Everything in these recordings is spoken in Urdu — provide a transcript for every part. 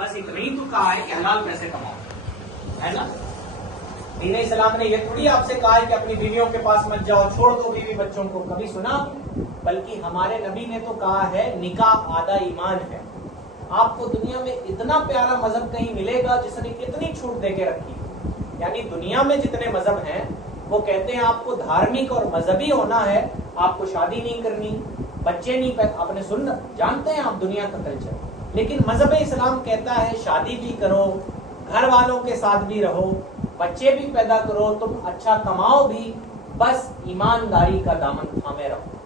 بس اتنا ہی تو کہا ہے کہ حلال پیسے کماؤ، ہے نا؟ دین اسلام نے یہ تھوڑی آپ سے کہا ہے کہ اپنی بیویوں کے پاس مت جاؤ، چھوڑ دو بیوی بچوں کو، کبھی سنا؟ بلکہ ہمارے نبی نے تو کہا ہے نکاح آدھا ایمان ہے۔ آپ کو دنیا میں اتنا پیارا مذہب کہیں ملے گا جس نے کتنی چھوٹ دے کے رکھی، یعنی دنیا میں جتنے مذہب ہیں وہ کہتے ہیں آپ کو دھارمک اور مذہبی ہونا ہے، آپ کو شادی نہیں کرنی، بچے نہیں پیدا، آپ نے سننا جانتے ہیں آپ دنیا کا کلچر، لیکن مذہب اسلام کہتا ہے شادی بھی کرو، گھر والوں کے ساتھ بھی رہو، بچے بھی پیدا کرو، تم اچھا کماؤ بھی، بس ایمانداری کا دامن تھامے رہو،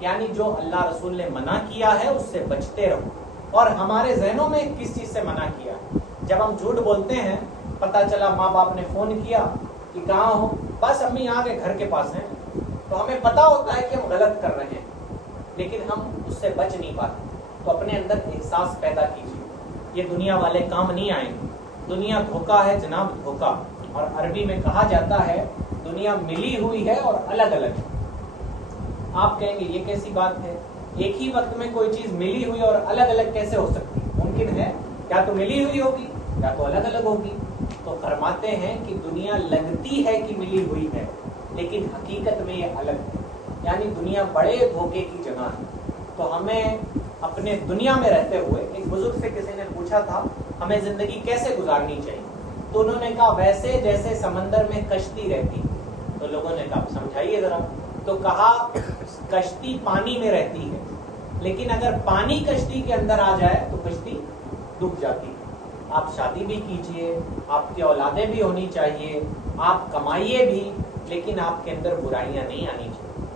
یعنی جو اللہ رسول نے منع کیا ہے اس سے بچتے رہو۔ اور ہمارے ذہنوں میں کس چیز سے منع کیا؟ جب ہم جھوٹ بولتے ہیں، پتہ چلا ماں باپ نے فون کیا کہ کہاں ہو، بس امی یہاں کے گھر کے پاس ہیں، تو ہمیں پتہ ہوتا ہے کہ ہم غلط کر رہے ہیں، لیکن ہم اس سے بچ نہیں پاتے۔ تو اپنے اندر احساس پیدا کیجیے، یہ دنیا والے کام نہیں آئیں گے، دنیا دھوکا ہے جناب، دھوکا۔ اور عربی میں کہا جاتا ہے دنیا ملی ہوئی ہے اور الگ الگ ہے۔ آپ کہیں گے یہ کیسی بات ہے، ایک ہی وقت میں کوئی چیز ملی ہوئی اور الگ الگ کیسے ہو سکتی؟ ممکن ہے، یا تو ملی ہوئی ہوگی یا تو الگ الگ ہوگی۔ تو فرماتے ہیں کہ دنیا لگتی ہے کہ ملی ہوئی ہے لیکن حقیقت میں یہ الگ ہے، یعنی دنیا بڑے دھوکے کی جگہ ہے۔ تو ہمیں اپنے دنیا میں رہتے ہوئے، ایک بزرگ سے کسی نے پوچھا تھا ہمیں زندگی کیسے گزارنی چاہیے، تو انہوں نے کہا ویسے جیسے سمندر میں کشتی رہتی۔ تو لوگوں نے کہا سمجھائیے ذرا، تو کہا کشتی پانی میں رہتی ہے لیکن اگر پانی کشتی کے اندر آ جائے تو کشتی ڈوب جاتی ہے۔ آپ شادی بھی کیجئے، آپ کی اولادیں بھی ہونی چاہیے، آپ کمائیے بھی، لیکن آپ کے اندر برائیاں نہیں آنی چاہیے۔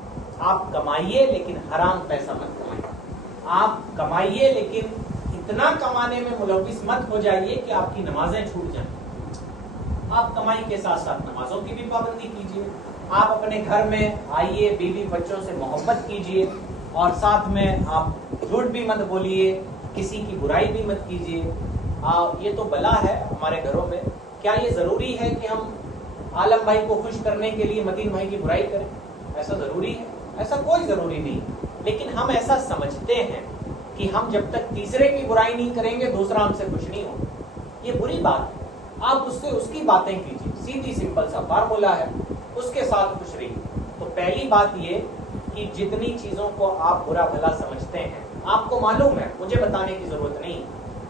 آپ کمائیے لیکن حرام پیسہ مت کمائیے، آپ کمائیے لیکن اتنا کمانے میں ملوث مت ہو جائیے کہ آپ کی نمازیں چھوٹ جائیں۔ آپ کمائی کے ساتھ ساتھ نمازوں کی بھی پابندی کیجیے، آپ اپنے گھر میں آئیے، بیوی بچوں سے محبت کیجیے، اور ساتھ میں آپ جھوٹ بھی مت بولیے، کسی کی برائی بھی مت کیجیے۔ یہ تو بلا ہے ہمارے گھروں میں، کیا یہ ضروری ہے کہ ہم عالم بھائی کو خوش کرنے کے لیے متین بھائی کی برائی کریں؟ ایسا ضروری ہے؟ ایسا کوئی ضروری نہیں، لیکن ہم ایسا سمجھتے ہیں کہ ہم جب تک تیسرے کی برائی نہیں کریں گے دوسرا ہم سے خوش نہیں ہوگا۔ یہ بری بات ہے، آپ اس سے اس کی باتیں کیجیے، سیدھی سمپل سا فارمولا ہے، اس کے ساتھ خوش رہیے۔ تو پہلی بات یہ کہ جتنی چیزوں کو آپ برا بھلا سمجھتے ہیں، آپ کو معلوم ہے، مجھے بتانے کی ضرورت نہیں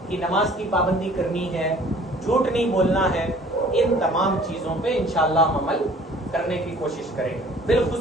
کہ نماز کی پابندی کرنی ہے، جھوٹ نہیں بولنا ہے، ان تمام چیزوں پہ انشاءاللہ ہم عمل کرنے کی کوشش کریں گے۔ بالخصوص